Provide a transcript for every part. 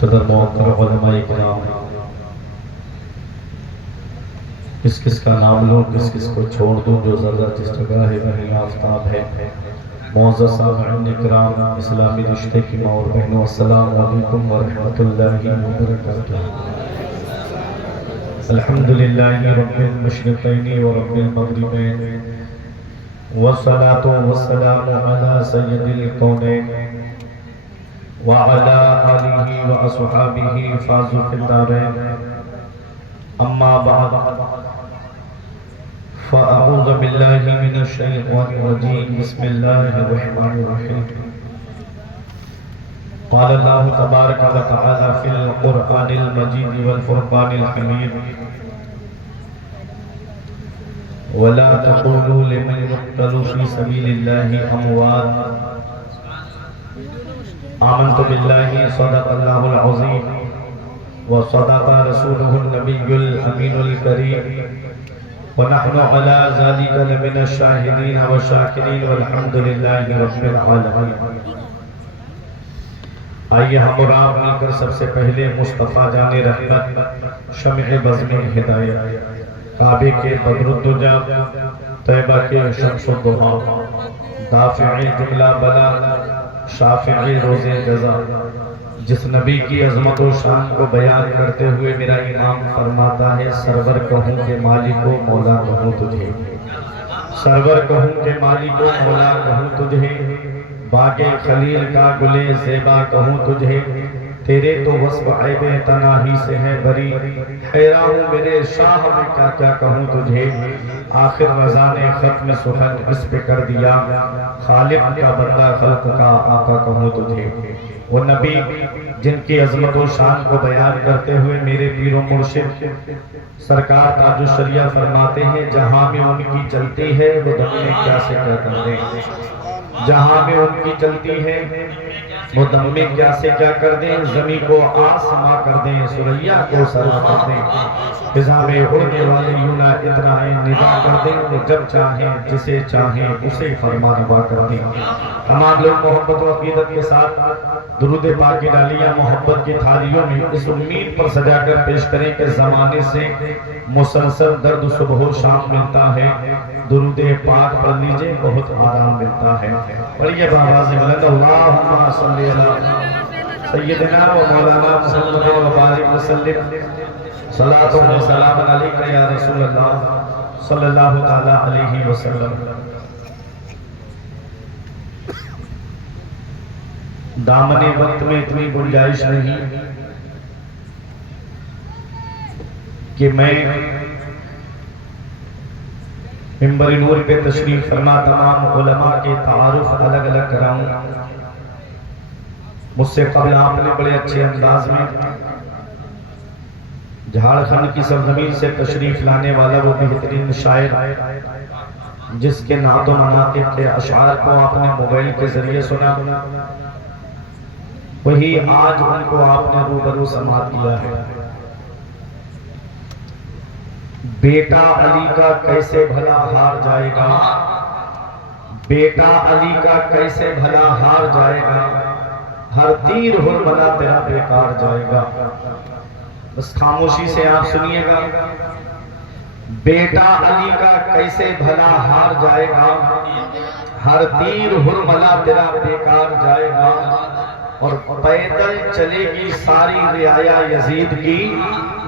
محترم محترم علماء کرام، کس کس کا نام لوں کس کس کو چھوڑ دوں، جو ذرہ جس جگہ ہے وہیں آفتاب ہے۔ معزز سامعین کرام، اسلامی رشتے کی ماں اور بہنوں، السلام علیکم ورحمۃ اللہ وبرکاتہ۔ الحمدللہ رب المشرقین ورب المغربین، والصلاة والسلام علی سید الکونین وعلى آلہ وأصحابہ فازوا فی الدارین، اما بعد فأعوذ باللہ من الشیطان الرجیم، بسم اللہ الرحمن الرحیم۔ قال اللہ تبارک و تعالی فی القرآن المجید والفرقان الحمید، ولا تقولوا لمن يقتل في سبيل الله أموات، آمنت بالله صدق الله العظيم وصدق رسوله النبي الأمين الكريم، ونحن على ذلك لمن الشاهدين والشاكرين والحمد لله رب العالمين۔ آئیے ہم اور آپ مل کر سب سے پہلے مصطفیٰ جان رحمت، شمع بزم ہدایت، کعبے کے بدر الدجا، طیبہ کے شمس الضحیٰ، دافع جملہ بلا، شافع روز جزا، جس نبی کی عظمت و شان کو بیان کرتے ہوئے میرا امام فرماتا ہے، سرور کہوں کہ مالک و مولا کہوں تجھے، سرور کہوں کہ مالک و مولا کہوں تجھے، باغ خلیل کا گلے زیبا کہوں تجھے، تیرے تو وصف عیب تناہی سے ہے بری، حیران ہوں میرے شاہ میں کیا کیا کہوں تجھے، آخر رضا نے ختم سخن اس پہ کر دیا، خالق کا بندہ خلق کا آقا کہوں تجھے۔ وہ نبی جن کی عظمت و شان کو بیان کرتے ہوئے میرے پیر و مرشد سرکار تاج الشریعہ فرماتے ہیں، جہاں میں ان کی چلتی ہے وہ دم میں کیا سے کیا کر دیں، جہاں میں ان کی چلتی ہے وہ دم میں کیا سے کیا کر دیں، زمین کو آسما کر دیں، سریا کو سرا کر دیں، فضا میں اڑنے والے یونا اترائیں ندا کر دیں، وہ جب چاہیں جسے چاہیں اسے فرما روا کر دیں۔ تمام لوگ محبت و عقیدت کے ساتھ درود پاک کی ڈالیاں محبت کی تھالیوں میں اس امید پر سجا کر پیش کریں کہ زمانے سے مسلسل درد صبح و شام ملتا ہے، درود پاک پڑھ لیجئے بہت آرام ملتا ہے۔ پڑھیے بآواز بلند، اللہم صلی علی سیدنا و مولانا محمد و بارک وسلم، صلاۃ و سلام علیکہ یا رسول اللہ صلی اللہ تعالی علیہ وسلم۔ دامن وقت میں اتنی گنجائش نہیں کہ میں منبر نور پہ تشریف فرما تمام علماء کے تعارف الگ الگ کراؤں۔ مجھ سے قبل آپ نے بڑے اچھے انداز میں جھارکھنڈ کی سرزمین سے تشریف لانے والا وہ بہترین شاعر جس کے نعت و مناقب کے اشعار کو آپ نے موبائل کے ذریعے سنا، وہی آج ان کو آپ نے روبرو سماعت کیا ہے۔ بیٹا علی کا کیسے بھلا ہار جائے گا، بیٹا علی کا کیسے بھلا ہار جائے گا، ہر تیر حرملہ تیرا بیکار جائے گا۔ بس خاموشی سے آپ سنیے گا، بیٹا علی کا کیسے بھلا ہار جائے گا، ہر تیر حرملہ تیرا بیکار جائے گا، اور پیدل چلے گی ساری رعایا یزید کی،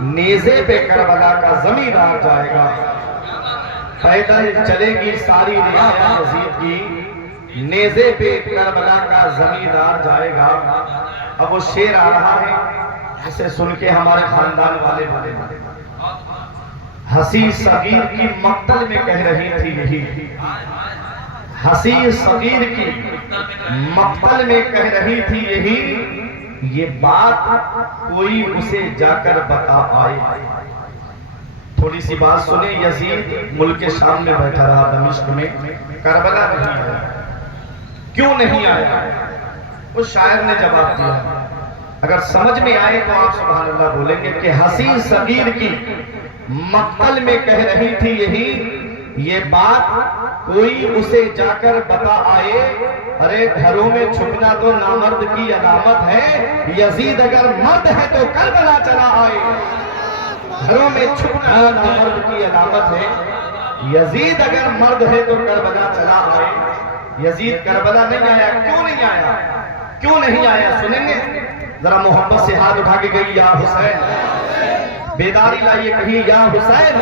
نیزے پہ کربلا کا زمیندار جائے گا۔ پیدل چلے گی ساری رعایا یزید کی، نیزے پہ کربلا کا زمیندار جائے گا۔ اب وہ شعر آ رہا ہے جسے سن کے ہمارے خاندان والے ہنسی صغیر کی مقتل میں کہہ رہی تھی یہی، ہنسی صغیر کی مقتل میں کہہ رہی تھی یہی، یہ بات کوئی اسے جا کر بتا آئے۔ تھوڑی سی بات سنیں، یزید ملک شام میں بیٹھا رہا دمشق میں، کربلا نہیں آیا، کیوں نہیں آیا؟ اس شاعر نے جواب دیا، اگر سمجھ میں آئے تو آپ سبحان اللہ بولیں گے کہ ہنسی صغیر کی مقتل میں کہہ رہی تھی یہی، یہ بات کوئی اسے جا کر بتا آئے، ارے گھروں میں چھپنا تو نامرد کی علامت ہے، یزید اگر مرد ہے تو کربلا چلا آئے۔ گھروں میں چھپنا نامرد کی علامت ہے، یزید اگر مرد ہے تو کربلا چلا آئے۔ یزید کربلا نہیں آیا، کیوں نہیں آیا؟ کیوں نہیں آیا سنیں گے؟ ذرا محبت سے ہاتھ اٹھا کے کہیے یا حسین، بیداری لائیے کہیں یا حسین۔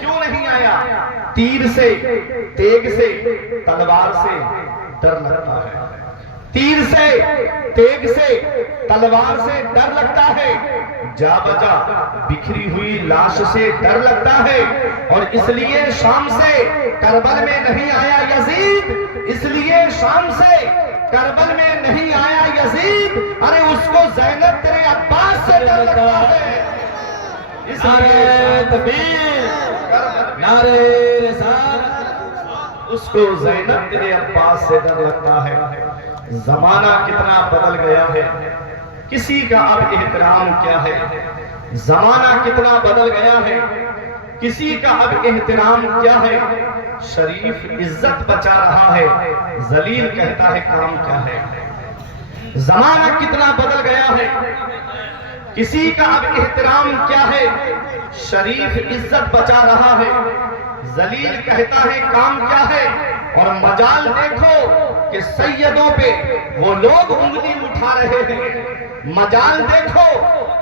کیوں نہیں آیا؟ تیر سے، تیگ سے، تلوار سے ڈر لگتا ہے، تیر سے، تیگ سے، تلوار سے ڈر لگتا ہے، جا بجا بکھری ہوئی لاش سے ڈر لگتا ہے، اور اس لیے شام سے کربل میں نہیں آیا یزید، اس لیے شام سے کربل میں نہیں آیا یزید، ارے اس کو زینب تیرے عباس سے ڈر لگتا ہے۔ نعرہ تکبیر، نعرہ رسالت، اس کو زینب تیرے عباس سے ڈر لگتا ہے۔ زمانہ کتنا بدل گیا ہے، کسی کا اب احترام کیا ہے؟ زمانہ کتنا بدل گیا ہے، کسی کا اب احترام کیا ہے؟ شریف عزت بچا رہا ہے، ذلیل کہتا ہے کام کیا ہے۔ زمانہ کتنا بدل گیا ہے، کسی کا اب احترام کیا ہے؟ شریف عزت بچا رہا ہے، ذلیل کہتا ہے کام کیا ہے۔ اور مجال دیکھو کہ سیدوں پہ وہ لوگ انگلی اٹھا رہے ہیں، مجال دیکھو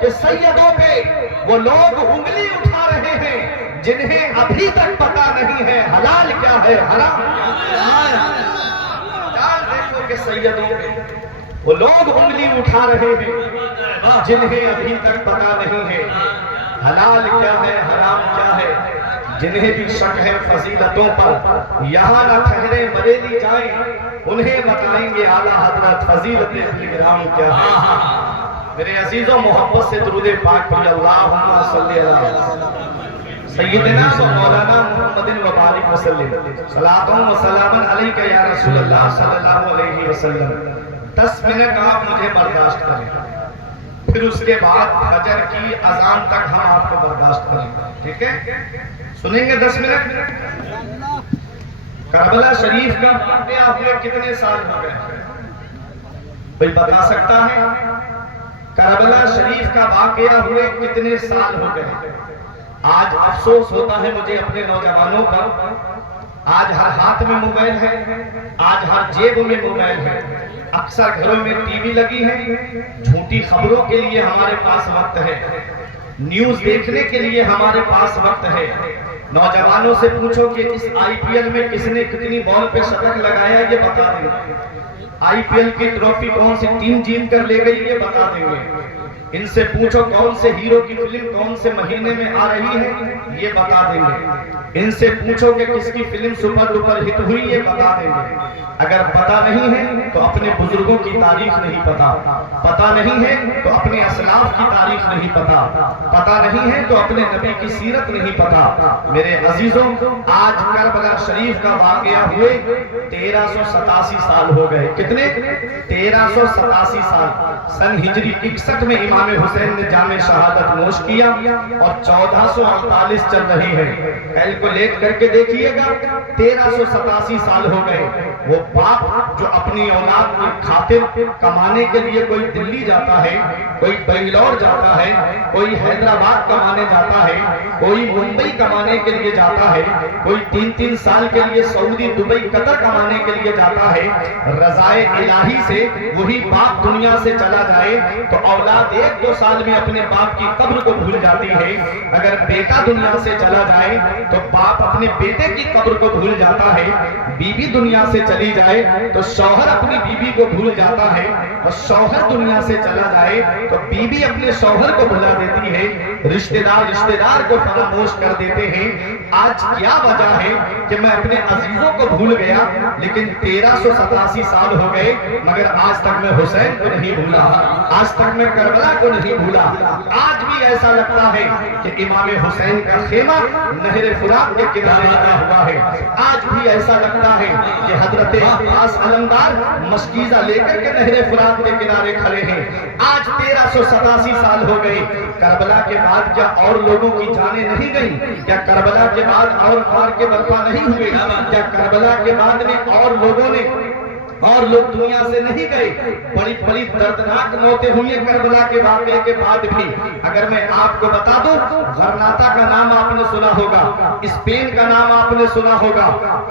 کہ سیدوں پہ وہ لوگ انگلی اٹھا رہے ہیں جنہیں ابھی تک پتا نہیں ہے حلال کیا ہے حرام۔ مجال دیکھو کہ سیدوں پہ وہ لوگ انگلی اٹھا رہے ہیں جنہیں ابھی تک پتا نہیں ہے حلال کیا ہے حرام کیا ہے۔ جنہیں بھی شک ہے فضیلتوں پر یہاں نہ ٹھہرے بریلی جائیں، انہیں بتائیں گے اعلیٰ حضرت فضیلت گرام کیا ہے۔ میرے عزیزوں محبت سے درود پاک پڑھیے، اللہم صلی علی سیدنا مولانا محمد وبارک وسلم، صلاۃ و سلام علیک یا رسول اللہ صلی اللہ علیہ وسلم۔ 10 منٹ آپ مجھے برداشت کریں، پھر اس کے بعد فجر کی اذان تک ہم آپ کو برداشت کریں گے، ٹھیک ہے؟ سنیں گے 10 منٹ؟ کربلا شریف کا واقعہ ہوئے کتنے سال ہو گئے؟ کوئی بتا سکتا ہے؟ کربلا شریف کا واقعہ ہوئے کتنے سال ہو گئے؟ آج افسوس ہوتا ہے مجھے اپنے نوجوانوں پر، آج ہر ہاتھ میں موبائل ہے، آج ہر جیب میں موبائل ہے، اکثر گھروں میں ٹی وی لگی ہے، جھوٹی خبروں کے لیے ہمارے پاس وقت ہے، نیوز دیکھنے کے لیے ہمارے پاس وقت ہے۔ نوجوانوں سے پوچھو کہ اس آئی پی ایل میں کس نے کتنی بال پہ شتک لگایا یہ بتا دیں گے، آئی پی ایل کی ٹرافی کون سی ٹیم جیت کر لے گئی یہ بتا دیں گے۔ ان سے پوچھو کون سے ہیرو کی فلم کون سے مہینے میں آ رہی ہے یہ بتا دیں گے۔ ان سے پوچھو کہ کس کی فلم سپر ڈپر ہٹ ہوئی یہ بتا دیں گے۔ اگر پتا نہیں ہے تو اپنے بزرگوں کی تاریخ نہیں پتا، پتا نہیں ہے تو اپنے اسلاف کی تاریخ نہیں پتا، پتا نہیں ہے تو اپنے نبی کی سیرت نہیں پتا۔ میرے عزیزوں آج کربلا شریف کا واقعہ ہوئے 1387 سال ہو گئے۔ کتنے؟ 1387 سال۔ سن ہجری 61 میں امام حسین نے جام شہادت نوش کیا اور 1448 چل رہی ہے۔ کیلکولیٹ کر کے دیکھیے گا 1387 سال ہو گئے۔ وہ باپ جو اپنی اولاد کی خاطر کمانے کے لیے کوئی دلی جاتا ہے، کوئی بنگلور جاتا ہے، کوئی حیدرآباد کمانے جاتا ہے، کوئی ممبئی کمانے کے لیے جاتا ہے، کوئی 3 سال کے لیے سعودی دبئی قطر کمانے کے لیے جاتا ہے، رضائے الہی سے وہی باپ دنیا سے چلا جائے تو اولاد 1-2 سال میں اپنے باپ کی قبر کو بھول جاتی ہے۔ اگر بیٹا دنیا سے چلا جائے تو باپ اپنے بیٹے کی قبر کو بھول جاتا ہے۔ بیوی دنیا سے چلی جائے تو شوہر اپنی بیوی کو بھول جاتا ہے، اور شوہر دنیا سے چلا جائے تو بیوی اپنے شوہر کو بھلا دیتی ہے، رشتہ دار کو فراموش کر دیتے ہیں۔ آج کیا وجہ ہے کہ میں اپنے عزیزوں کو بھول گیا، لیکن 1387 سال ہو گئے مگر آج تک میں حسین کو نہیں بھولا، آج تک میں کربلا کو نہیں بھولا۔ آج بھی ایسا لگتا ہے کہ امام حسین کا خیمہ نہر فرات فرات کے کنارے لگا ہوا ہے. آج بھی ایسا لگتا ہے کہ حضرت عباس علمدار مشکیزہ لے کر کے نہر فرات کے کنارے کھڑے ہیں. آج 1387 سال ہو گئے. کربلا کے بعد کیا اور لوگوں کی جانیں نہیں گئی؟ کیا کربلا کے بعد اور مار کے برپا نہیں ہوئے؟ کیا کربلا کے بعد میں اور لوگوں نے اور لوگ دنیا سے نہیں گئے؟ بڑی بڑی دردناک موتیں ہوئی ہیں کربلا کے واقعے کے بعد بھی. اگر میں آپ کو بتا دوں، غرناطہ کا نام آپ نے سنا ہوگا، اسپین کا نام آپ نے سنا ہوگا.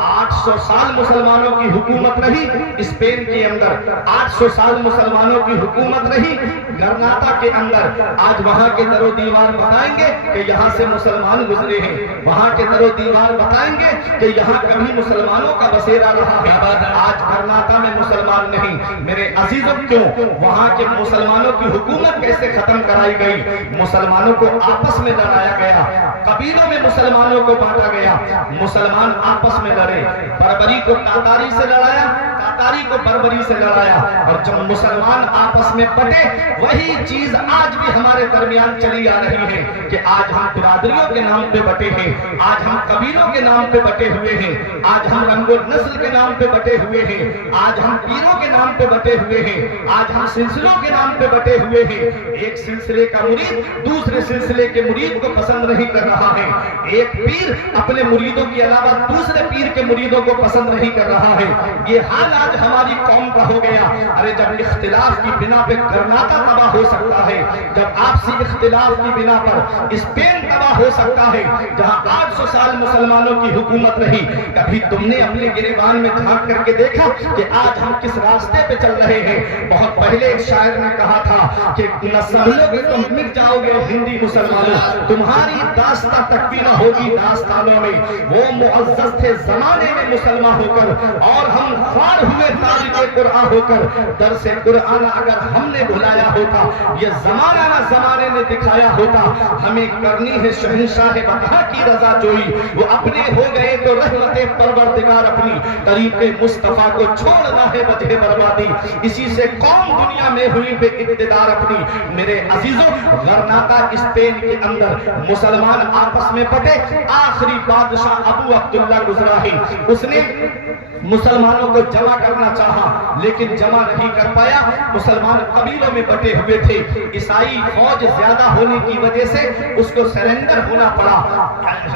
800 سال مسلمانوں کی حکومت رہی اسپین کے اندر، 800 سال مسلمانوں کی حکومت رہی غرناطہ کے اندر. آج وہاں کے در و دیوار بتائیں گے کہ یہاں سے مسلمان گزرے ہیں، وہاں کے در و دیوار بتائیں گے کہ یہاں کبھی مسلمانوں کا بسیرا رہا ہے. آج غرناطہ میں مسلمان نہیں. میرے عزیزوں، کیوں؟ وہاں کے مسلمانوں کی حکومت کیسے ختم کرائی گئی؟ مسلمانوں کو آپس میں لڑایا گیا، قبیلوں میں مسلمانوں کو بانٹا گیا، مسلمان آپس میں لڑے. بربری کو تاتاری سے لڑایا، تاتاری کو بربری سے لڑایا. اور جب مسلمان آپس میں بٹے، وہی چیز آج بھی ہمارے درمیان چلی آ رہی ہے کہ آج ہم برادریوں کے نام پہ بٹے ہیں، آج ہم قبیلوں کے نام پہ بٹے ہوئے ہیں، آج ہم رنگ و نسل کے نام پہ بٹے ہوئے ہیں، آج ہم پیروں کے نام پہ بٹے ہوئے ہیں، آج ہم سلسلوں کے نام پہ بٹے ہوئے ہیں. ایک سلسلے کا مرید دوسرے سلسلے کے مرید کو پسند نہیں کر رہا ہے. ایک پیر اپنے مریدوں کے علاوہ دوسرے پیر کے مریدوں کو پسند نہیں کر رہا ہے. یہ حال آج ہماری قوم کا ہو گیا. ارے جب اختلاف کی بنا پہ غرناطہ تباہ ہو سکتا ہے، جب آپسی اختلاف کی بنا پر اسپین تباہ ہو سکتا ہے، جہاں 800 سال مسلمانوں کی حکومت رہی، کبھی تم نے اپنے گریبان میں جھانک کر کے دیکھا کہ آج ہم کس راستے پہ چل رہے ہیں؟ بہت پہلے ایک شاعر نے کہا تھا کہ نہ سمجھو گے تم مٹ جاؤ گے ہندی مسلمانوں، تمہاری داستان تک بھی نہ ہوگی داستانوں میں. وہ معزز تھے زمانے میں مسلمان ہو کر، اور ہم خوار ہوئے تارک قرآن ہو کر. درس قرآن اگر ہم نے بھلایا ہوتا، یہ زمانہ نہ زمانے نے دکھایا ہوتا. ہمیں کرنی ہے شہنشاہ وطن کی رضا جوئی، وہ اپنے ہو گئے تو رحمت پروردگار اپنی. طریق مصطفیٰ کو چھوڑنا ہے وجہ بربادی، اسی سے قوم دنیا میں ہوئی بے اقتدار اپنی. میرے عزیزوں، غرناطہ اسپین کے اندر مسلمان آپس میں پٹے. آخری بادشاہ ابو عبداللہ گزرا ہے، اس نے مسلمانوں کو جمع کرنا چاہا لیکن جمع نہیں کر پایا. مسلمان قبیلوں میں بٹے ہوئے تھے. عیسائی فوج زیادہ ہونے کی وجہ سے اس کو سرنڈر ہونا پڑا.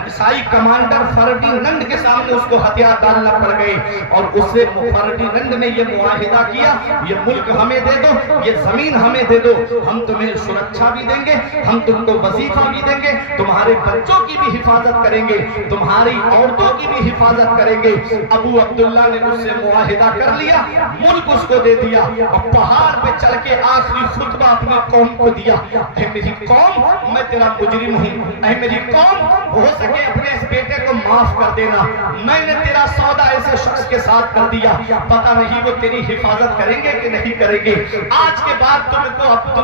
عیسائی کمانڈر فرڈیننڈ کے سامنے اس کو ہتھیار ڈالنا پڑ گئے، اور اس سے فرڈیننڈ نے یہ معاہدہ کیا، یہ ملک ہمیں دے دو، یہ زمین ہمیں دے دو، ہم تمہیں سرکشا بھی دیں گے، ہم تم کو وظیفہ بھی دیں گے، تمہارے بچوں کی بھی حفاظت کریں گے، تمہاری عورتوں کی بھی حفاظت کریں گے. ابو عبداللہ نے اس سے معاہدہ کر لیا، ملک اس کو دے دیا، اور پہاڑ پہ چڑھ کے آخری خطبہ اپنی قوم کو دیا. اے میری قوم، میں تیرا مجرم ہوں. اے میری قوم، ہو سکے اپنے اس بیٹے کو معاف کر دینا. میں نے تیرا سودا ایسے شخص کے ساتھ کر دیا، پتہ نہیں وہ تیری حفاظت کریں گے کہ نہیں کریں گے. آج کے بعد تم کو ابو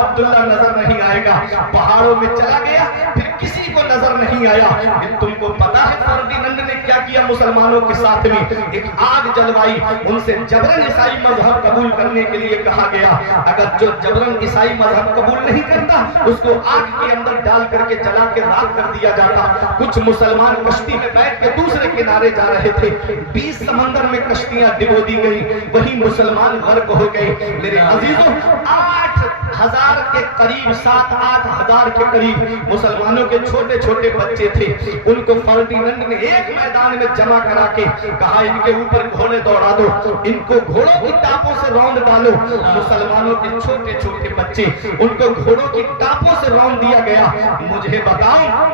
عبداللہ نظر نہیں آئے گا. پہاڑوں میں چلا گیا، پھر کسی کو نظر نہیں آیا. تم کو پتا ہے فرڈیننڈ نے کیا کیا مسلمانوں کے ساتھ میں؟ ایک آگ جلوائی، ان سے جبرن عیسائی مذہب قبول کرنے کے لیے کہا گیا. اگر جو جبرن عیسائی مذہب قبول نہیں کرتا، اس کو آگ کے اندر ڈال کر کے جلا کے راکھ کر دیا جاتا. کچھ مسلمان کشتی میں بیٹھ کے دوسرے کنارے جا رہے تھے، 20 سمندر میں کشتیاں ڈبو دی گئی، وہی مسلمان غرق ہو گئے. میرے عزیزوں، 8,000 کے قریب 7-8 ہزار کے قریب مسلمانوں کے چھوٹے چھوٹے بچے تھے. ان کو فرڈیننڈ نے ایک میدان میں جمع کرا کے کہا ان کے اوپر گھوڑے دوڑا دو، ان کو گھوڑوں کی ٹاپوں سے روند ڈالو. مسلمانوں کے چھوٹے چھوٹے بچے، ان کو گھوڑوں کی ٹاپوں سے روند دیا گیا. مجھے بتاؤ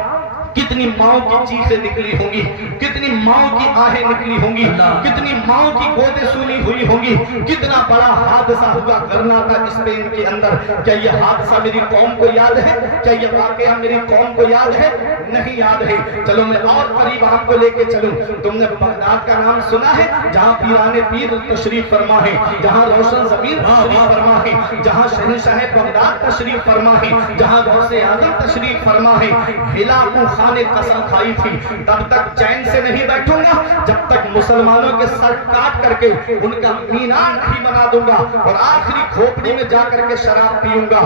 کتنی ماؤں کی چیخیں نکلی ہوں گی، کتنی ماؤں کی آہیں نکلی ہوں گی، کتنی ماؤں کی گودیں سونی ہوئی ہوں گی. کتنا بڑا حادثہ ہوا غرناطہ اسپین کے اندر. کیا یہ حادثہ میری قوم کو یاد ہے؟ کیا یہ واقعہ میری قوم کو یاد ہے؟ نہیں یاد ہے. چلو میں اور قریب آپ کو لے کے چلوں. تم نے بغداد کا نام سنا ہے، جہاں پیران پیر تشریف فرما ہے، جہاں روشن ضمیر تشریف فرما ہے، جہاں شہنشاہ بغداد تشریف فرما ہے، جہاں غوث اعظم تشریف فرما ہے. ہلاکو خان ماں نے قسم کھائی تھی تب تک چین سے نہیں بیٹھوں گا جب تک مسلمانوں کے سر کاٹ کر کے ان کا مینار نہیں بنا دوں گا اور آخری کھوپڑی میں جا کر کے شراب پیوں گا.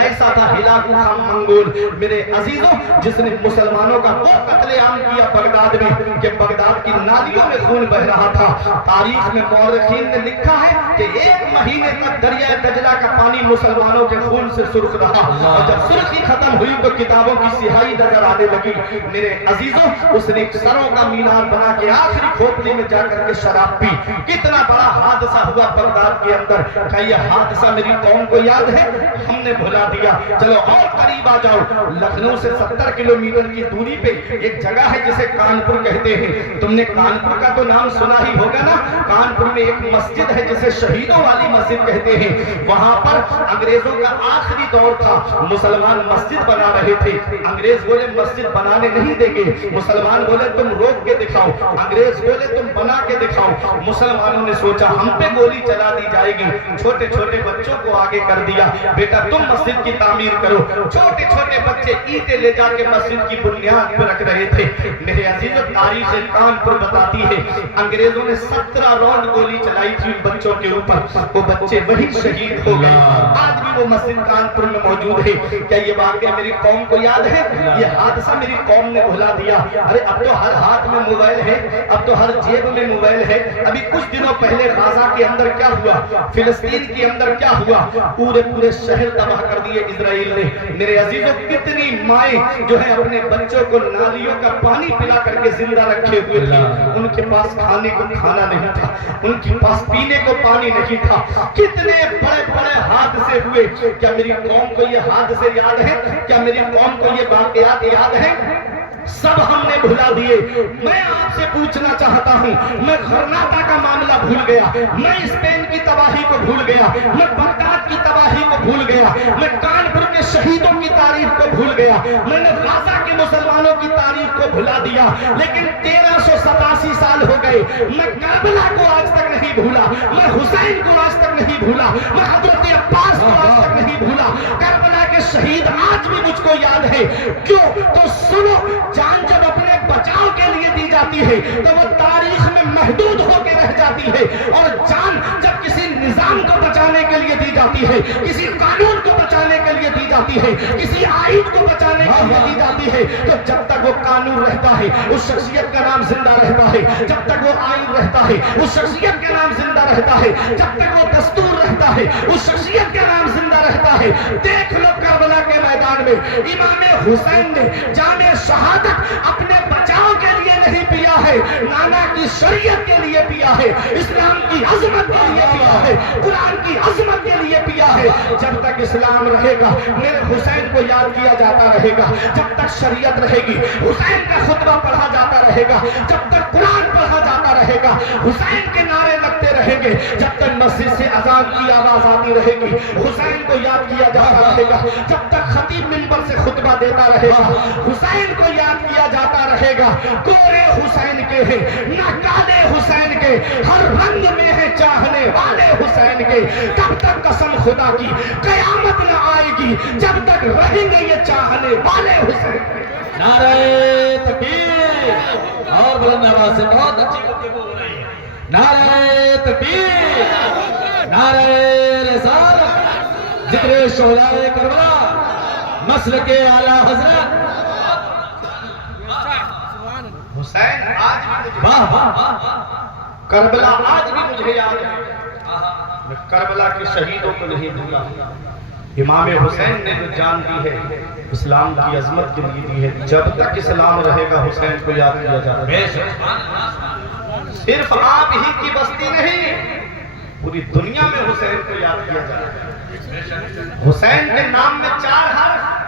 ایسا تھا ہلاکو خان منگول میرے عزیزوں جس نے مسلمانوں کا وہ قتل عام کیا بغداد میں کہ بغداد کی نالیوں میں خون بہ رہا تھا. تاریخ میں مورخین نے لکھا ہے کہ 1 مہینے تک دریائے دجلہ کا پانی مسلمانوں کے خون سے سرخ رہا اور جب سرخی ختم ہوئی تو کتابوں کی سیاہی نظر آنے لگی. میرے عزیزوں اس نے سروں کا مینار بنا کے آخری کھوپڑی میں جا کر کے شراب پی. کتنا بڑا حادثہ ہوا بغداد کے اندر. کیا یہ حادثہ میری قوم کو یاد ہے؟ ہم نے بھلا دیا. چلو اور قریب آ جاؤ. لکھنؤ سے 70 کلومیٹر کی دوری پہ ایک جگہ ہے جسے کانپور کہتے ہیں. تم نے کانپور کا تو نام سنا ہی ہوگا نا. کانپور میں ایک مسجد ہے جسے شہیدوں والی مسجد کہتے ہیں. وہاں پر انگریزوں کا آخری دور تھا. مسلمان مسجد بنا رہے تھے. انگریز بولے مسجد بنانے نہیں دیں گے. مسلمان بولے تم روک کے دکھاؤ. انگریز بولے تم بنا کے دکھاؤ. مسلمانوں نے سوچا ہم پہ گولی چلا دی جائے گی. چھوٹے چھوٹے بچوں کو آگے کر دیا بیٹا تم مسجد کی تعمیر کرو. چھوٹے چھوٹے بچے اینٹیں لے جا کے مسجد کی بنیاد پر رکھ رہے تھے. میرے عزیزو تاریخ کانپور بتاتی ہے انگریزوں نے 17 راؤنڈ گولی چلائی تھی ان بچوں کے اوپر. وہ بچے وہی شہید ہو گئے. آج بھی وہ مسجد کانپور میں موجود ہے. کیا یہ واقعہ میری قوم کو یاد ہے؟ یہ حادثہ میری قوم نے بھلا دیا. ارے اب تو ہر ہاتھ میں موبائل ہے. اب تو ہر جیب میں موبائل ہے. ابھی کچھ دنوں پہلے غزہ کے اندر کیا ہوا, فلسطین کے اندر کیا ہوا, پورے شہر تباہ کر دیے اسرائیل نے. میرے عزیزوں کتنی مائیں جو ہے اپنے بچوں کو نالیوں کا پانی پلا کر کے زندہ رکھے ہوئے تھے. ان کے پاس کھانے کو کھانا نہیں تھا, ان کے پاس پینے کو پانی نہیں تھا. کتنے بڑے بڑے حادثے ہوئے. کیا میری قوم کو یہ حادثے یاد ہے؟ کیا میری قوم کو یہ واقعات یاد ہے؟ سب ہم نے بھلا دیے. میں آپ سے پوچھنا چاہتا ہوں, میں غرناطہ کا معاملہ بھول گیا, میں اسپین کی تباہی کو بھول گیا, میں بغداد کی تباہی کو بھول گیا, میں کانپور کے شہیدوں کی تاریخ کو بھول گیا, میں نے غزہ کے مسلمانوں کی تاریخ کو بھلا دیا. لیکن 1387 سال ہو گئے, میں کربلا کو آج تک نہیں بھولا, میں حسین کو آج تک نہیں بھولا, میں حضرت عباس کو آج تک نہیں بھولا. کربلا کے شہید آج بھی مجھ کو یاد ہے. کیوں؟ تو سنو, جان جب اپنے بچاؤ کے لیے دی جاتی ہے تو وہ تاریخ میں محدود ہو کے رہ جاتی ہے, اور جان جب کسی نظام کو بچانے کے لیے دی جاتی ہے, کسی قانون کو بچانے کے لیے دی جاتی ہے, کسی آئین کو بچانے کے لیے دی جاتی ہے, تو جب تک وہ قانون رہتا ہے اس شخصیت کا نام زندہ رہتا ہے. جب تک وہ آئین رہتا ہے اس شخصیت کا نام زندہ رہتا ہے. جب تک وہ دستور رہتا ہے اس شخصیت کا نام زندہ رہتا ہے. دیکھ لو کربلا کے میدان میں امام حسین نے جام شہادت اپنے بچاؤ کے لیے نہیں پیا ہے, نانا کی شریعت کے لیے پیا ہے, اسلام کی عظمت کے لیے پیا ہے, قرآن کی عظمت کے لیے پیا ہے. جب تک اسلام رہے گا میرے حسین کو یاد کیا جاتا رہے گا. جب تک شریعت رہے گی حسین کا خطبہ پڑھا جاتا رہے گا. جب تک قرآن پڑھا جاتا رہے گا حسین کے نعرے لگتے رہیں گے. جب تک مسجد سے اذان کی آواز آتی رہے گی حسین کو یاد کیا جاتا رہے گا. جب تک خطیب منبر سے خطبہ دیتا رہے گا حسین کو یاد کیا جاتا رہے گا. گورے حسین کے ہیں نہ کالے حسین کے, ہر رنگ میں ہے چاہنے والے حسین کے. کب تک قسم خدا کی قیامت نہ آئے گی جب تک رہیں گے یہ چاہنے والے حسین کے. نعرہ تکبیر, اور بلند آواز سے بہت اچھی باتیں بول رہی ہے. نعرہ تکبیر, نعرہ رسالت, ذکر شہدائے کربلا, مسلک اعلی حضرت حسین. آج بھی کربلا آج بھی مجھے یاد ہے. میں کربلا کے شہیدوں کو نہیں بھولا. امام حسین نے جو جان دی ہے اسلام کی عظمت کے لیے دی ہے. جب تک اسلام رہے گا حسین کو یاد کیا جائے گا. صرف آپ ہی کی بستی نہیں, پوری دنیا میں حسین کو یاد کیا جائے گا. حسین کے نام میں 4 حرف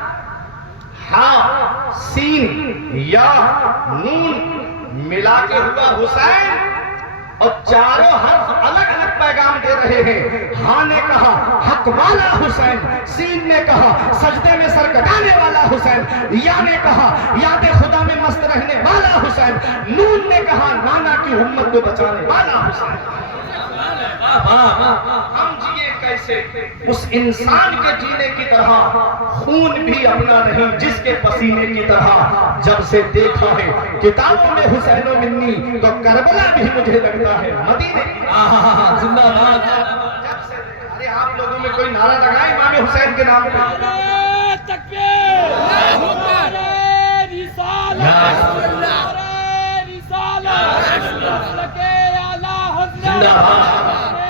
ہاں سین یا نون ملا کے ہوا حسین, اور چاروں حرف الگ الگ پیغام دے رہے ہیں. ہاں نے کہا حق والا حسین, سین نے کہا سجدے میں سر کٹانے والا حسین, یا نے کہا یاد خدا میں مست رہنے والا حسین, نون نے کہا نانا کی امت کو بچانے والا حسین. ہم جیے کیسے اس انسان کے جینے کی طرح خون بھی اپنا نہیں جس کے پسینے کی طرح جب سے دیکھا ہے کتابوں میں حسین و منی تو کربلا بھی مجھے لگتا ہے مدینے کی زندہ باد ارے آپ لوگوں میں کوئی نعرہ لگائے امام حسین کے نام پہ تکبیر نعرہ رسالت مسلک اعلی حضرت زندہ باد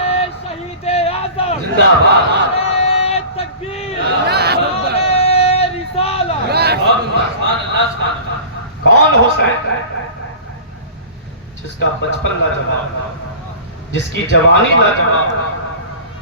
شہید اعظم زندہ باد نعرہ تکبیر نعرہ رسالت کون حسین جس کا بچپن لاجواب جس کی جوانی لاجواب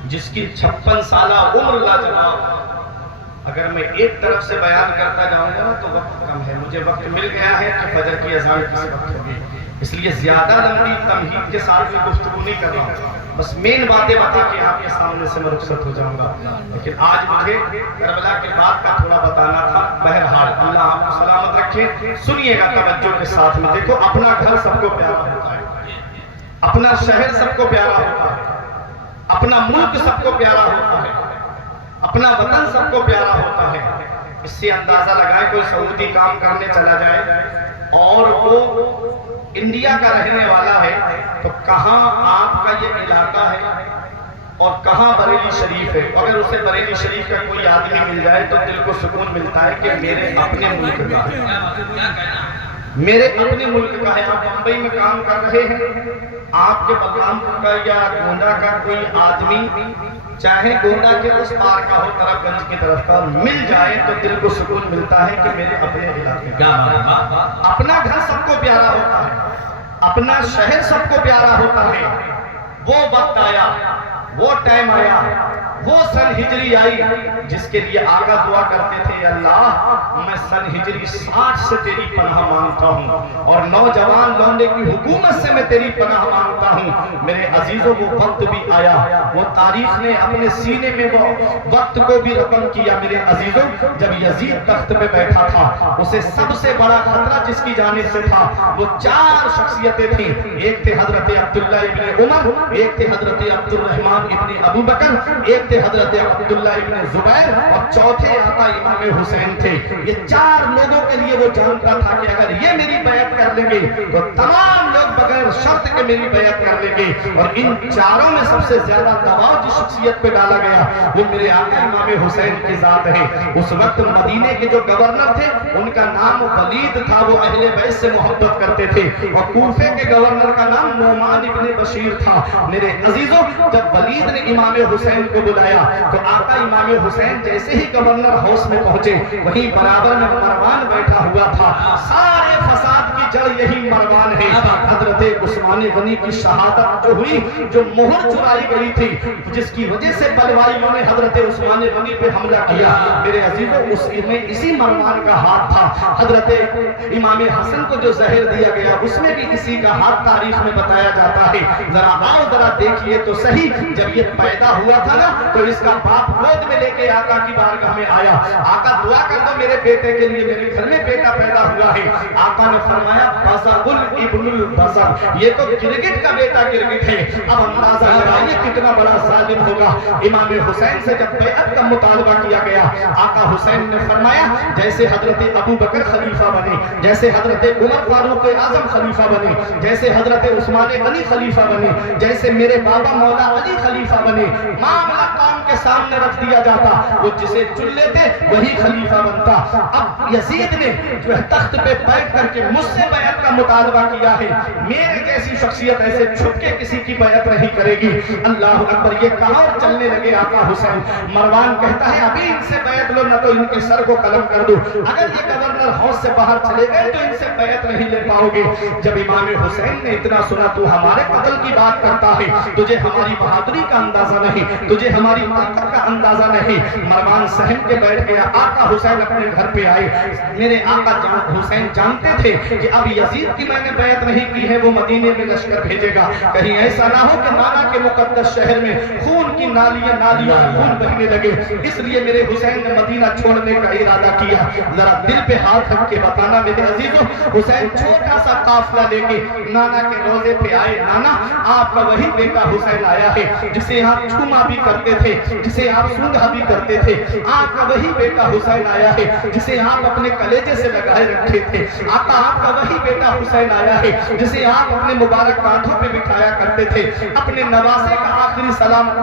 جس کی 56 سالہ عمر لاجواب اگر میں ایک طرف سے بیان کرتا جاؤں گا تو وقت کم ہے مجھے وقت مل گیا ہے کہ فجر کی اذان کس وقت ہوگی اس لیے زیادہ لمبی تمہید کے ساتھ میں گفتگو نہیں کر رہا ہوں بس مین باتیں بتا کے آپ کے سامنے سے میں رخصت ہو جاؤں گا لیکن آج مجھے کربلا کے بعد کا تھوڑا بتانا تھا بہرحال اللہ آپ کو سلامت رکھے سنیے گا توجہ کے ساتھ میں دیکھو اپنا گھر سب کو پیارا ہوتا ہے اپنا شہر سب کو پیارا ہوتا ہے اپنا ملک سب کو پیارا ہوتا ہے اپنا وطن سب کو پیارا ہوتا ہے اس سے اندازہ لگائے کوئی سعودی کام کرنے چلا جائے اور وہ انڈیا کا رہنے والا ہے تو کہاں آپ کا یہ علاقہ ہے اور کہاں بریلی شریف ہے اگر اسے بریلی شریف کا کوئی آدمی مل جائے تو دل کو سکون ملتا ہے کہ میرے اپنے ملک کا ہے میرے اپنے ملک کا ہے آپ بمبئی میں کام کر رہے ہیں آپ کے بلرامپور کا یا گونڈا کا کوئی آدمی چاہے گونڈا کے اس پار کا ہو طرف گنج کی طرف کا مل جائے تو دل کو سکون ملتا ہے کہ میرے اپنے علاقے کا اپنا گھر سب کو پیارا ہوتا ہے اپنا شہر سب کو پیارا ہوتا ہے وہ وقت آیا وہ ٹائم آیا وہ سن ہجری آئی جس کے لیے آقا دعا کرتے تھے اللہ میں سن ہجری 60 سے تیری پناہ مانگتا ہوں اور نوجوان لونڈے کی حکومت سے میں تیری پناہ مانگتا ہوں میرے عزیزوں وہ وقت بھی آیا وہ تاریخ نے اپنے سینے میں وہ وقت کو بھی رقم کیا میرے عزیزوں جب یزید تخت پہ بیٹھا تھا اسے سب سے بڑا خطرہ جس کی جانب سے تھا وہ 4 شخصیتیں تھیں ایک تھے حضرت عبداللہ ابن عمر ایک تھے حضرت عبد الرحمن ابن ابو بکر ایک تھے حضرت عبداللہ ابن زبیر اور چوتھے آقا امام حسین تھے یہ 4 لوگوں کے لیے وہ جانتا تھا کہ اگر یہ میری بیعت کر لیں گے تو تمام لوگ بغیر شرط کے میری بیعت کر لیں گے اور ان 4 میں سب سے زیادہ دباؤ جس شخصیت پہ ڈالا گیا وہ میرے آقا امام حسین کی ذات ہے اس وقت مدینے کے جو گورنر تھے ان کا نام ولید تھا وہ اہل بیت سے محبت کرتے تھے اور کوفے کے گورنر کا نام نعمان ابن بشیر تھا میرے عزیزوں جب ولید نے امام حسین کو بلایا تو آقا امام حسین جیسے ہی گورنر ہاؤس میں پہنچے وہیں برابر میں مروان بیٹھا ہوا تھا سارے فساد کی جڑ یہی مروان ہے حضرت عثمان غنی کی شہادت جو ہوئی جو مہر چرائی گئی تھی جس کی وجہ سے بلوائیوں نے حضرت عثمان غنی پہ حملہ کیا میرے عزیزوں اس میں اسی مروان کا ہاتھ تھا حضرت امام حسن کو جو زہر دیا گیا اس میں بھی اسی کا ہاتھ تاریخ میں بتایا جاتا ہے ذرا آؤ ذرا دیکھیے تو صحیح جب یہ پیدا ہوا تھا نا تو اس کا باپ گود میں لے کے آقا کی بارگاہ میں آیا آقا دعا کر دو میرے بیٹے کے لیے میرے گھر میں بیٹا پیدا ہوا ہے آقا نے فرمایا بزغ الابن البزغ یہ تو گرگٹ کا بیٹا گرگٹ ہے اب اندازہ لگائیے کتنا بڑا ظالم ہوگا امام حسین سے جب بیعت کا مطالبہ کیا گیا آقا حسین نے فرمایا جیسے حضرت ابو بکر خلیفہ بنے جیسے حضرت عمر فاروق اعظم خلیفہ بنے جیسے حضرت عثمان غنی خلیفہ بنے جیسے میرے بابا مولا علی خلیفہ بنے معاملہ قوم کے سامنے رکھ دیا جاتا وہ جسے چن لیتے وہی خلیفہ بنتا اب یزید نے جو ہے تخت پہ بیٹھ کر کے مجھ سے بیعت کا مطالبہ کیا ہے میرے جیسی شخصیت ایسے چھپ کے کسی کی بیعت نہیں کرے گی اللہ اکبر یہ کہا اور چلنے لگے آقا حسین مروان کہتا ہے ابھی ان سے بیعت لو نہ تو ان کے سر کو قلم کر دو اگر یہ گورنر ہاؤس سے باہر چلے گئے تو ان سے بیعت نہیں لے پاؤ گے جب امام حسین نے اتنا سنا تو ہمارے قتل کی بات کرتا ہے تجھے ہماری بہادری کا اندازہ نہیں تجھے ہماری طاقت کا اندازہ نہیں مروان سہم کے بیٹھ گیا آقا حسین اپنے گھر پہ آئے میرے آقا حسین جانتے تھے کہ اب یزید کی میں نے بیعت نہیں کی ہے وہ مدینے میں لشکر بھیجے گا کہیں ایسا نہ ہو کہ نانا کے مقدس شہر میں خون کی نالیاں خون بہنے لگے اس لیے میرے حسین نے مدینہ چھوڑنے کا ارادہ کیا ذرا دل پہ ہاتھ رکھ کے بتانا میرے عزیزوں حسین چھوٹا سا قافلہ لے کے نانا کے روزے پہ آئے نانا آپ کا وہی بیٹا حسین آیا ہے جسے آپ چھوما بھی کرتے تھے جسے آپ سونگھا بھی کرتے تھے، آپ کا وہی بیٹا حسین آیا ہے جسے آپ اپنے کلیجے سے لگائے رکھے تھے۔ آقا آپ کا وہی بیٹا حسین آیا ہے جسے آپ اپنے مبارک کانٹھوں پہ بٹھایا کرتے تھے۔ اپنے نواسے کا آخری سلام